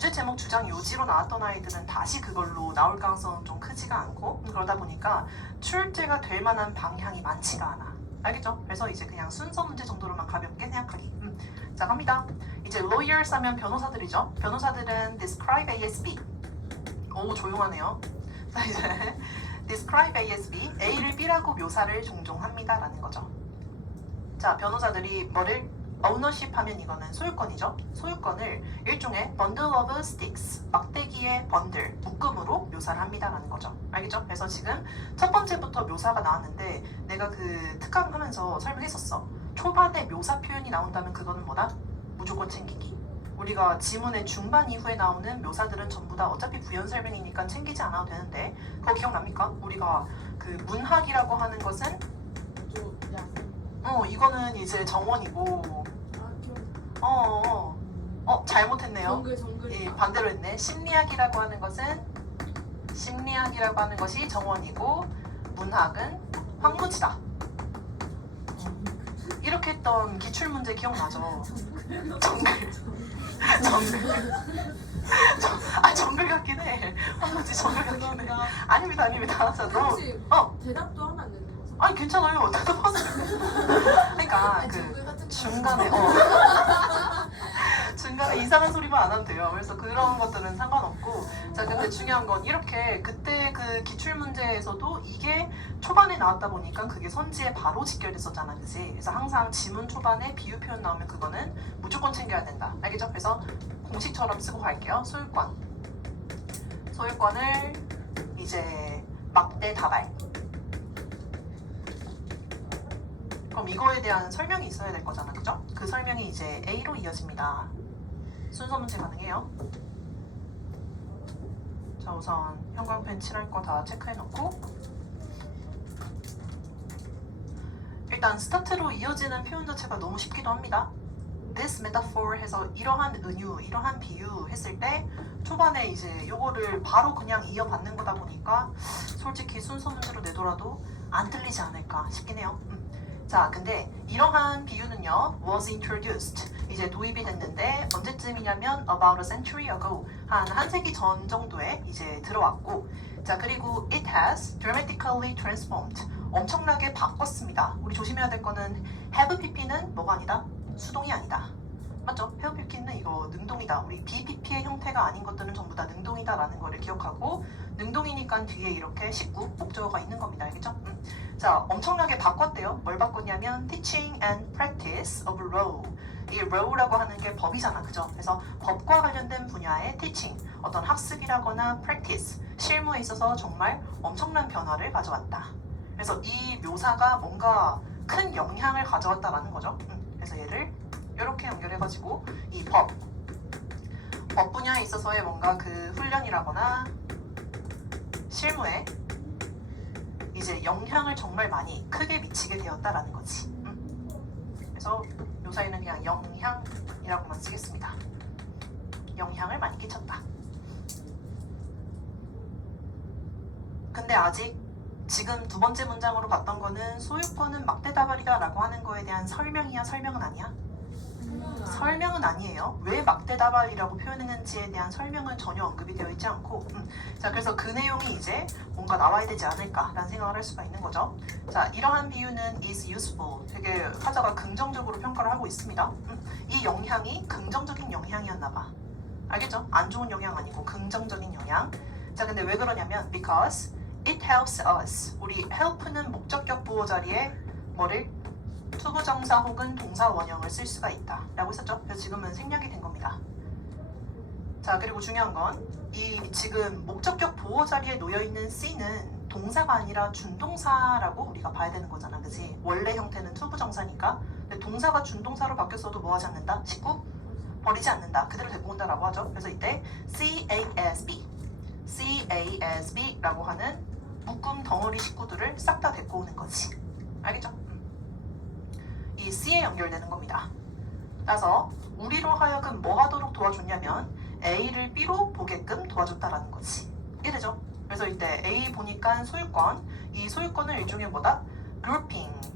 주제 제목 주장 요지로 나왔던 아이들은 다시 그걸로 나올 가능성은 좀 크지가 않고 그러다 보니까 출제가 될 만한 방향이 많지가 않아. 알겠죠? 그래서 이제 그냥 순서 문제 정도로만 가볍게 생각하기. 자, 갑니다. 이제 lawyers 하면 변호사들이죠. 변호사들은 describe ASB. 오, 조용하네요. 자, 이제 describe ASB, A를 B라고 묘사를 종종 합니다라는 거죠. 자, 변호사들이 뭐를 ownership 하면 이거는 소유권이죠. 소유권을 일종의 bundle of sticks, 막대기의 번들, 묶음으로 묘사를 합니다라는 거죠. 알겠죠? 그래서 지금 첫 번째부터 묘사가 나왔는데 내가 그 특강하면서 설명했었어. 초반에 묘사 표현이 나온다면 그거는 뭐다? 무조건 챙기기. 우리가 지문의 중반 이후에 나오는 묘사들은 전부 다 어차피 부연 설명이니까 챙기지 않아도 되는데 그거 기억납니까? 우리가 그 문학이라고 하는 것은 이거는 이제 정원이고 잘못했네요. 예, 반대로 했네. 심리학이라고 하는 것이 정원이고 문학은 황무지다. 이렇게 했던 기출문제 기억나죠? 정글. 정글 같긴 해. 황무지 정글 같긴 해. 아닙니다. 자, 혹시 대답도 하면 안 되는 거죠? 아니 괜찮아요. 대답하세요. 그러니까 그 중간에 중간에 이상한 소리만 안 하면 돼요. 그래서 그런 것들은 상관없고. 자, 근데 중요한 건 이렇게 그때 그 기출 문제에서도 이게 초반에 나왔다 보니까 그게 선지에 바로 직결됐었잖아, 그지? 그래서 항상 지문 초반에 비유 표현 나오면 그거는 무조건 챙겨야 된다. 알겠죠? 그래서 공식처럼 쓰고 갈게요. 소유권을 이제 막대 다발. 그럼 이거에 대한 설명이 있어야 될 거잖아, 그죠? 그 설명이 이제 A로 이어집니다. 순서 문제 가능해요. 자, 우선 형광펜 칠할 거 다 체크해놓고 일단 스타트로 이어지는 표현 자체가 너무 쉽기도 합니다. This metaphor 해서 이러한 은유, 이러한 비유 했을 때 초반에 이제 요거를 바로 그냥 이어받는 거다 보니까 솔직히 순서 문제로 내더라도 안 틀리지 않을까 싶긴 해요. 자, 근데 이러한 비유는요, was introduced. 이제 도입이 됐는데 언제쯤이냐면 about a century ago. 한 세기 전 정도에 이제 들어왔고, 자, 그리고 it has dramatically transformed. 엄청나게 바꿨습니다. 우리 조심해야 될 거는 have pp는 뭐가 아니다? 수동이 아니다. 맞죠? have pp는 이거 능동이다. 우리 BPP의 형태가 아닌 것들은 전부 다 능동이다라는 거를 기억하고, 능동이니까 뒤에 이렇게 식구, 목적어가 있는 겁니다. 알겠죠? 자, 엄청나게 바꿨대요. 뭘 바꿨냐면 teaching and practice of law. 이 law라고 하는 게 법이잖아, 그죠? 그래서 법과 관련된 분야의 teaching, 어떤 학습이라거나 practice, 실무에 있어서 정말 엄청난 변화를 가져왔다. 그래서 이 묘사가 뭔가 큰 영향을 가져왔다라는 거죠. 그래서 얘를 이렇게 연결해가지고 이 법 분야에 있어서의 뭔가 그 훈련이라거나 실무에 이제 영향을 정말 많이 크게 미치게 되었다라는 거지. 그래서 묘사에는 그냥 영향이라고만 쓰겠습니다. 영향을 많이 끼쳤다. 근데 아직 지금 두 번째 문장으로 봤던 거는 소유권은 막대다발이다 라고 하는 거에 대한 설명이야, 설명은 아니야? 설명은 아니에요. 왜 막대다발이라고 표현했는지에 대한 설명은 전혀 언급이 되어 있지 않고 자, 그래서 그 내용이 이제 뭔가 나와야 되지 않을까라는 생각을 할 수가 있는 거죠. 자, 이러한 비유는 is useful. 되게 화자가 긍정적으로 평가를 하고 있습니다. 이 영향이 긍정적인 영향이었나 봐. 알겠죠? 안 좋은 영향 아니고 긍정적인 영향. 자, 근데 왜 그러냐면 because it helps us. 우리 help는 목적격 보호 자리에 뭐를? 투부정사 혹은 동사 원형을 쓸 수가 있다 라고 했었죠. 그래서 지금은 생략이 된 겁니다. 자, 그리고 중요한 건 이 지금 목적격 보호 자리에 놓여있는 C는 동사가 아니라 준동사라고 우리가 봐야 되는 거잖아, 그치? 원래 형태는 투부정사니까. 근데 동사가 준동사로 바뀌었어도 뭐 하지 않는다? 식구? 버리지 않는다. 그대로 데리고 온다라고 하죠. 그래서 이때 CASB라고 하는 묶음 덩어리 식구들을 싹 다 데리고 오는 거지. 알겠죠? 이 C에 연결되는 겁니다. 따라서 우리로 하여금 뭐 하도록 도와줬냐면 A를 B로 보게끔 도와줬다라는 거지. 이래죠. 그래서 이때 A 보니까 소유권, 이 소유권을 일종의 뭐다?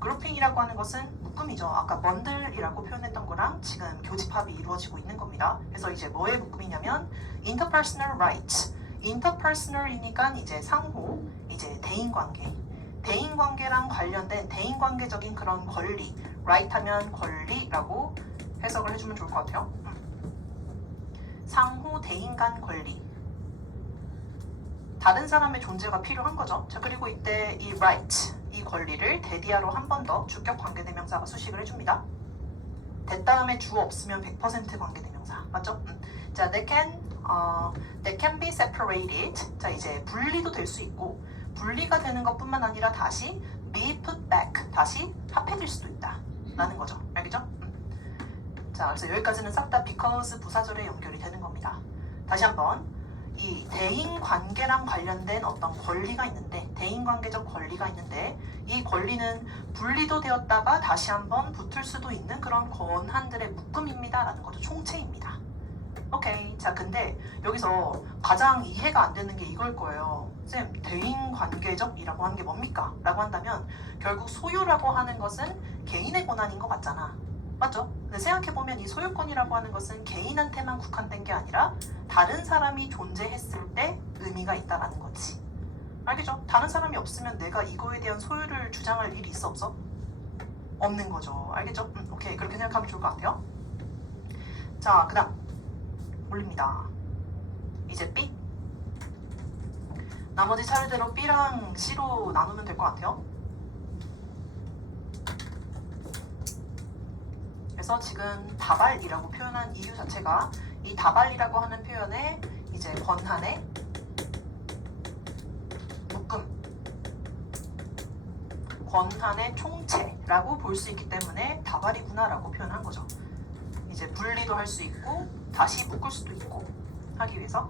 그룹핑이라고 하는 것은 묶음이죠. 아까 번들이라고 표현했던 거랑 지금 교집합이 이루어지고 있는 겁니다. 그래서 이제 뭐의 묶음이냐면 interpersonal rights. interpersonal이니까 이제 상호, 이제 대인관계랑 관련된 대인관계적인 그런 권리, right 하면 권리라고 해석을 해주면 좋을 것 같아요. 상호 대인 간 권리. 다른 사람의 존재가 필요한 거죠. 자, 그리고 이때 이 right, 이 권리를 대디아로 한 번 더 주격 관계대명사가 수식을 해줍니다. 대 다음에 주어 없으면 100% 관계대명사. 맞죠? 자, they can be separated. 자, 이제 분리도 될 수 있고 분리가 되는 것뿐만 아니라 다시 be put back. 다시 합해질 수도 있다. 라는 거죠. 알겠죠? 자, 그래서 여기까지는 싹 다 because 부사절에 연결이 되는 겁니다. 다시 한번 이 대인관계랑 관련된 어떤 권리가 있는데 대인관계적 권리가 있는데 이 권리는 분리도 되었다가 다시 한번 붙을 수도 있는 그런 권한들의 묶음입니다 라는 거죠. 총체입니다. 오케이. 자, 근데 여기서 가장 이해가 안 되는 게 이걸 거예요. 쌤, 대인관계적이라고 하는 게 뭡니까? 라고 한다면 결국 소유라고 하는 것은 개인의 권한인 것 같잖아. 맞죠? 근데 생각해보면 이 소유권이라고 하는 것은 개인한테만 국한된 게 아니라 다른 사람이 존재했을 때 의미가 있다라는 거지. 알겠죠? 다른 사람이 없으면 내가 이거에 대한 소유를 주장할 일이 있어 없어? 없는 거죠. 알겠죠? 오케이. 그렇게 생각하면 좋을 것 같아요. 자, 그 다음 올립니다. 이제 B. 나머지 차례대로 B랑 C로 나누면 될 것 같아요. 그래서 지금 다발이라고 표현한 이유 자체가 이 다발이라고 하는 표현에 이제 권한의 묶음, 권한의 총체라고 볼 수 있기 때문에 다발이구나라고 표현한 거죠. 이제 분리도 할 수 있고 다시 묶을 수도 있고 하기 위해서.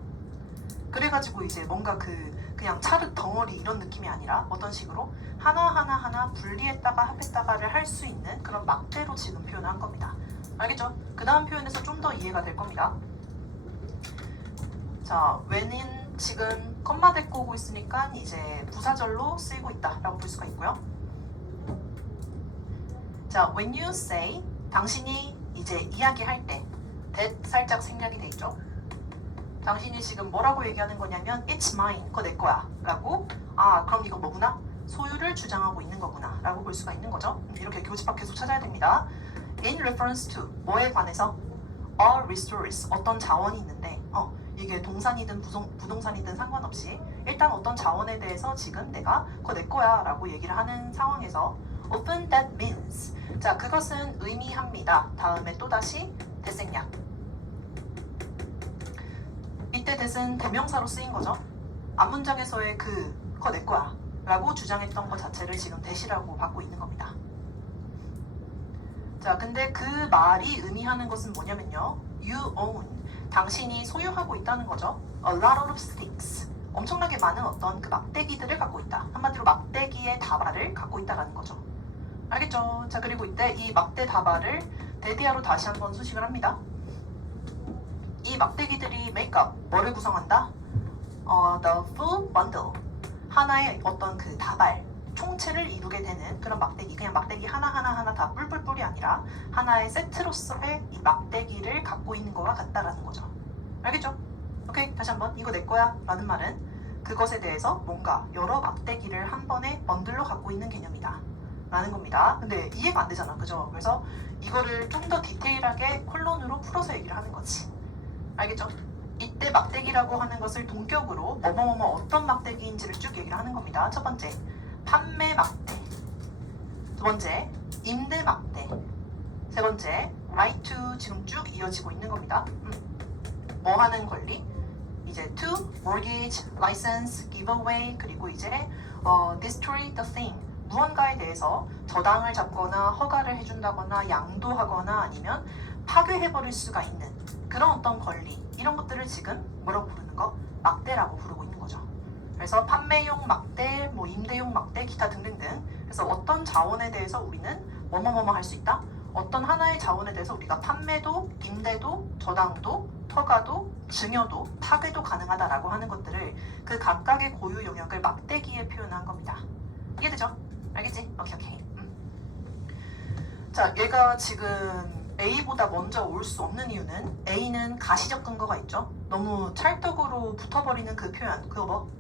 그래가지고 이제 뭔가 그냥 차르 덩어리 이런 느낌이 아니라 어떤 식으로 하나 분리했다가 합했다가를 할 수 있는 그런 막대로 지금 표현한 겁니다. 알겠죠? 그 다음 표현에서 좀 더 이해가 될 겁니다. 자, when은 지금 컴마 데리고 오고 있으니까 이제 부사절로 쓰이고 있다라고 볼 수가 있고요. 자, when you say, 당신이 이제 이야기할 때 that 살짝 생략이 돼 있죠. 당신이 지금 뭐라고 얘기하는 거냐면 it's mine, 그거 내 거야 라고. 아, 그럼 이거 뭐구나? 소유를 주장하고 있는 거구나 라고 볼 수가 있는 거죠. 이렇게 교집합 계속 찾아야 됩니다. In reference to, 뭐에 관해서? A resource, 어떤 자원이 있는데 이게 동산이든 부동산이든 상관없이 일단 어떤 자원에 대해서 지금 내가 그거 내 거야 라고 얘기를 하는 상황에서 often that means, 자, 그것은 의미합니다. 다음에 또다시 대생략. 이때 that은 대명사로 쓰인 거죠. 앞문장에서의 그거 내 거야 라고 주장했던 것 자체를 지금 that이라고 받고 있는 겁니다. 자, 근데 그 말이 의미하는 것은 뭐냐면요. You own, 당신이 소유하고 있다는 거죠. A lot of sticks, 엄청나게 많은 어떤 그 막대기들을 갖고 있다. 한마디로 막대기의 다발을 갖고 있다라는 거죠. 알겠죠? 자, 그리고 이때 이 막대 다발을 대디아로 다시 한번 수식을 합니다. 이 막대기들이 make up, 뭐를 구성한다? The full bundle, 하나의 어떤 그 다발, 총체를 이루게 되는 그런 막대기, 그냥 막대기 하나 다 뿔뿔뿔이 아니라 하나의 세트로서의 이 막대기를 갖고 있는 거와 같다라는 거죠. 알겠죠? 오케이, 다시 한번 이거 내 거야 라는 말은 그것에 대해서 뭔가 여러 막대기를 한 번에 번들로 갖고 있는 개념이다 라는 겁니다. 근데 이해가 안 되잖아, 그죠? 그래서 이거를 좀 더 디테일하게 콜론으로 풀어서 얘기를 하는 거지. 알겠죠? 이때 막대기라고 하는 것을 동격으로 뭐뭐뭐뭐 어떤 막대기인지를 쭉 얘기를 하는 겁니다. 첫 번째, 판매 막대. 두 번째, 임대 막대. 세 번째, right to, 지금 쭉 이어지고 있는 겁니다. 뭐 하는 권리? 이제 to, mortgage, license, giveaway, 그리고 이제 destroy the thing, 무언가에 대해서 저당을 잡거나 허가를 해준다거나 양도하거나 아니면 파괴해버릴 수가 있는 그런 어떤 권리, 이런 것들을 지금 뭐라고 부르는 거? 막대라고 부르고 있는 거죠. 그래서 판매용 막대, 뭐 임대용 막대, 기타 등등등. 그래서 어떤 자원에 대해서 우리는 뭐뭐뭐뭐 할 수 있다? 어떤 하나의 자원에 대해서 우리가 판매도, 임대도, 저당도, 허가도, 증여도, 파괴도 가능하다라고 하는 것들을 그 각각의 고유 영역을 막대기에 표현한 겁니다. 이해되죠? 알겠지? 오케이. 자, 얘가 지금 A보다 먼저 올 수 없는 이유는 A는 가시적 근거가 있죠. 너무 찰떡으로 붙어버리는 그 표현, 그거 뭐?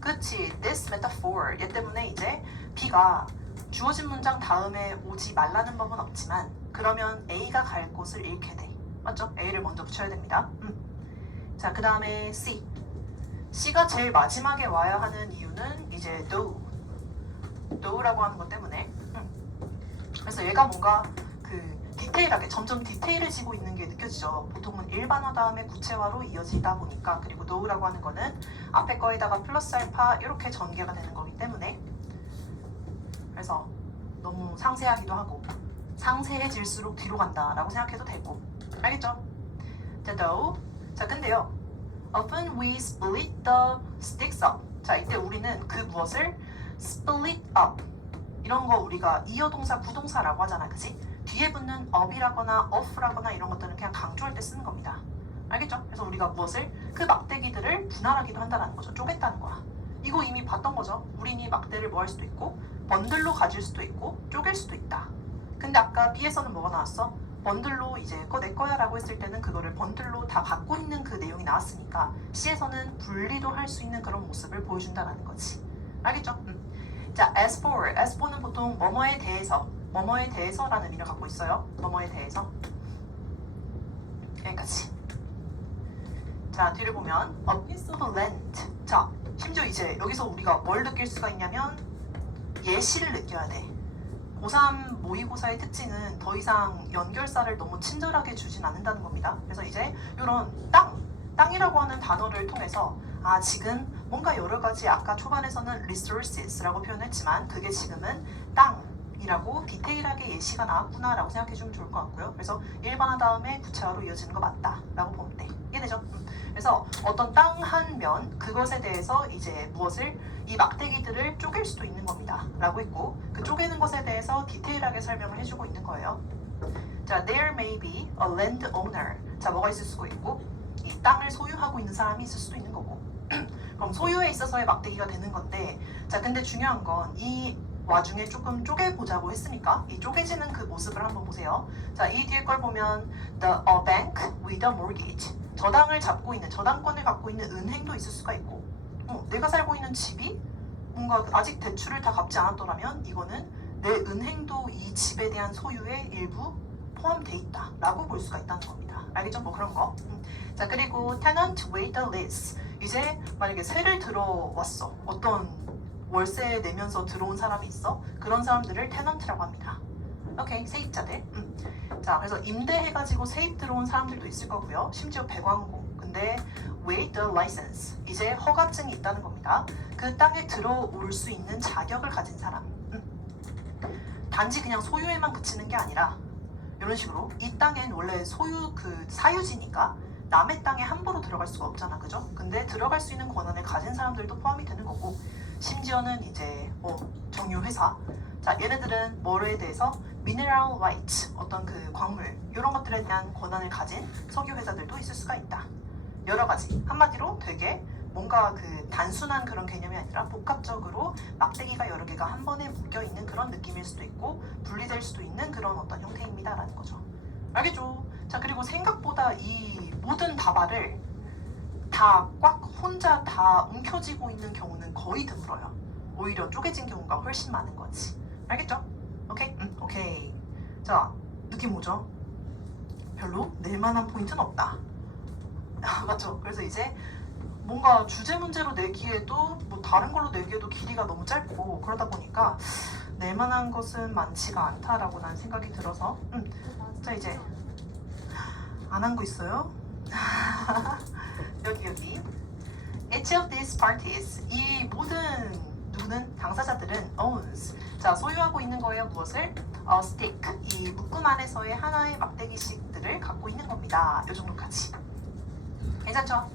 그치, this metaphor. 얘 때문에 이제 B가 주어진 문장 다음에 오지 말라는 법은 없지만 그러면 A가 갈 곳을 잃게 돼. 맞죠? A를 먼저 붙여야 됩니다. 자, 그 다음에 C. C가 제일 마지막에 와야 하는 이유는 이제 though.though라고 하는 것 때문에. 그래서 얘가 뭔가 그 디테일하게 점점 디테일해지고 있는 게 느껴지죠. 보통은 일반화 다음에 구체화로 이어지다 보니까. 그리고 though라고 하는 거는 앞에 거에다가 플러스 알파 이렇게 전개가 되는 거기 때문에. 그래서 너무 상세하기도 하고 상세해질수록 뒤로 간다라고 생각해도 되고. 알겠죠? 자, though. 자, 근데요. Often we split the sticks up. 자, 이때 우리는 그 무엇을 split up. 이런 거 우리가 이어동사, 부동사라고 하잖아. 그치? 뒤에 붙는 up이라거나 off라거나 이런 것들은 그냥 강조할 때 쓰는 겁니다. 알겠죠? 그래서 우리가 무엇을 그 막대기들을 분할하기도 한다는 거죠. 쪼갰다는 거야. 이거 이미 봤던 거죠. 우린 이 막대를 뭐 할 수도 있고 번들로 가질 수도 있고 쪼갤 수도 있다. 근데 아까 B에서는 뭐가 나왔어? 번들로 이제 그거 내 거야 라고 했을 때는 그거를 번들로 다 갖고 있는 그 내용이 나왔으니까 C에서는 분리도 할 수 있는 그런 모습을 보여준다는 거지. 알겠죠? 자, as for는 보통 뭐뭐에 대해서라는 의미를 갖고 있어요. 뭐뭐에 대해서. 여기까지. 자, 뒤를 보면 equivalent. 자, 심지어 이제 여기서 우리가 뭘 느낄 수가 있냐면 예시를 느껴야 돼. 고3 모의고사의 특징은 더 이상 연결사를 너무 친절하게 주진 않는다는 겁니다. 그래서 이제 이런 땅이라고 하는 단어를 통해서 아, 지금 뭔가 여러 가지 아까 초반에서는 resources라고 표현했지만 그게 지금은 땅이라고 디테일하게 예시가 나왔구나라고 생각해주면 좋을 것 같고요. 그래서 일반화 다음에 구체화로 이어지는 거 맞다라고 보면 돼. 이해되죠? 그래서 어떤 땅 한 면 그것에 대해서 이제 무엇을 이 막대기들을 쪼갤 수도 있는 겁니다 라고 했고 그 쪼개는 것에 대해서 디테일하게 설명을 해주고 있는 거예요. 자, there may be a landowner. 자, 뭐가 있을 수도 있고 이 땅을 소유하고 있는 사람이 있을 수도 있는 거고 그럼 소유에 있어서의 막대기가 되는 건데 자, 근데 중요한 건 이 와중에 조금 쪼개보자고 했으니까 이 쪼개지는 그 모습을 한번 보세요. 자, 이 뒤에 걸 보면 a bank with a mortgage. 저당권을 갖고 있는 은행도 있을 수가 있고 내가 살고 있는 집이 뭔가 아직 대출을 다 갚지 않았더라면 이거는 내 은행도 이 집에 대한 소유의 일부 포함돼 있다 라고 볼 수가 있다는 겁니다. 알겠죠? 뭐 그런 거. 자, 그리고 tenant with a lease. 이제 만약에 세를 들어왔어. 어떤 월세 내면서 들어온 사람이 있어. 그런 사람들을 tenant라고 합니다. 오케이, 세입자들. 자, 그래서 임대해가지고 세입 들어온 사람들도 있을 거고요. 심지어 배관공. 근데 with the license. 이제 허가증이 있다는 겁니다. 그 땅에 들어올 수 있는 자격을 가진 사람. 단지 그냥 소유에만 그치는 게 아니라 이런 식으로 이 땅엔 원래 소유 그 사유지니까 남의 땅에 함부로 들어갈 수가 없잖아. 그죠? 근데 들어갈 수 있는 권한을 가진 사람들도 포함이 되는 거고 심지어는 이제 정유회사. 자, 얘네들은 뭐에 대해서 mineral rights, 어떤 그 광물 이런 것들에 대한 권한을 가진 석유회사들도 있을 수가 있다. 여러 가지. 한마디로 되게 뭔가 그 단순한 그런 개념이 아니라 복합적으로 막대기가 여러 개가 한 번에 묶여 있는 그런 느낌일 수도 있고 분리될 수도 있는 그런 어떤 형태입니다라는 거죠. 알겠죠? 자, 그리고 생각보다 이 모든 다발을 다 꽉 혼자 다 움켜쥐고 있는 경우는 거의 드물어요. 오히려 쪼개진 경우가 훨씬 많은 거지. 알겠죠? 오케이? 오케이. 자, 느낌 오죠? 별로 낼만한 포인트는 없다. 맞죠? 그래서 이제 뭔가 주제 문제로 내기에도 뭐 다른 걸로 내기에도 길이가 너무 짧고 그러다 보니까 낼만한 것은 많지가 않다라고 난 생각이 들어서 자, 이제 안 한 거 있어요? 여기 Each of these parties, 이 모든 누구는 당사자들은 owns. 자, 소유하고 있는 거예요. 무엇을? A stick. 이 묶음 안에서의 하나의 막대기씩들을 갖고 있는 겁니다. 이 정도까지. 괜찮죠?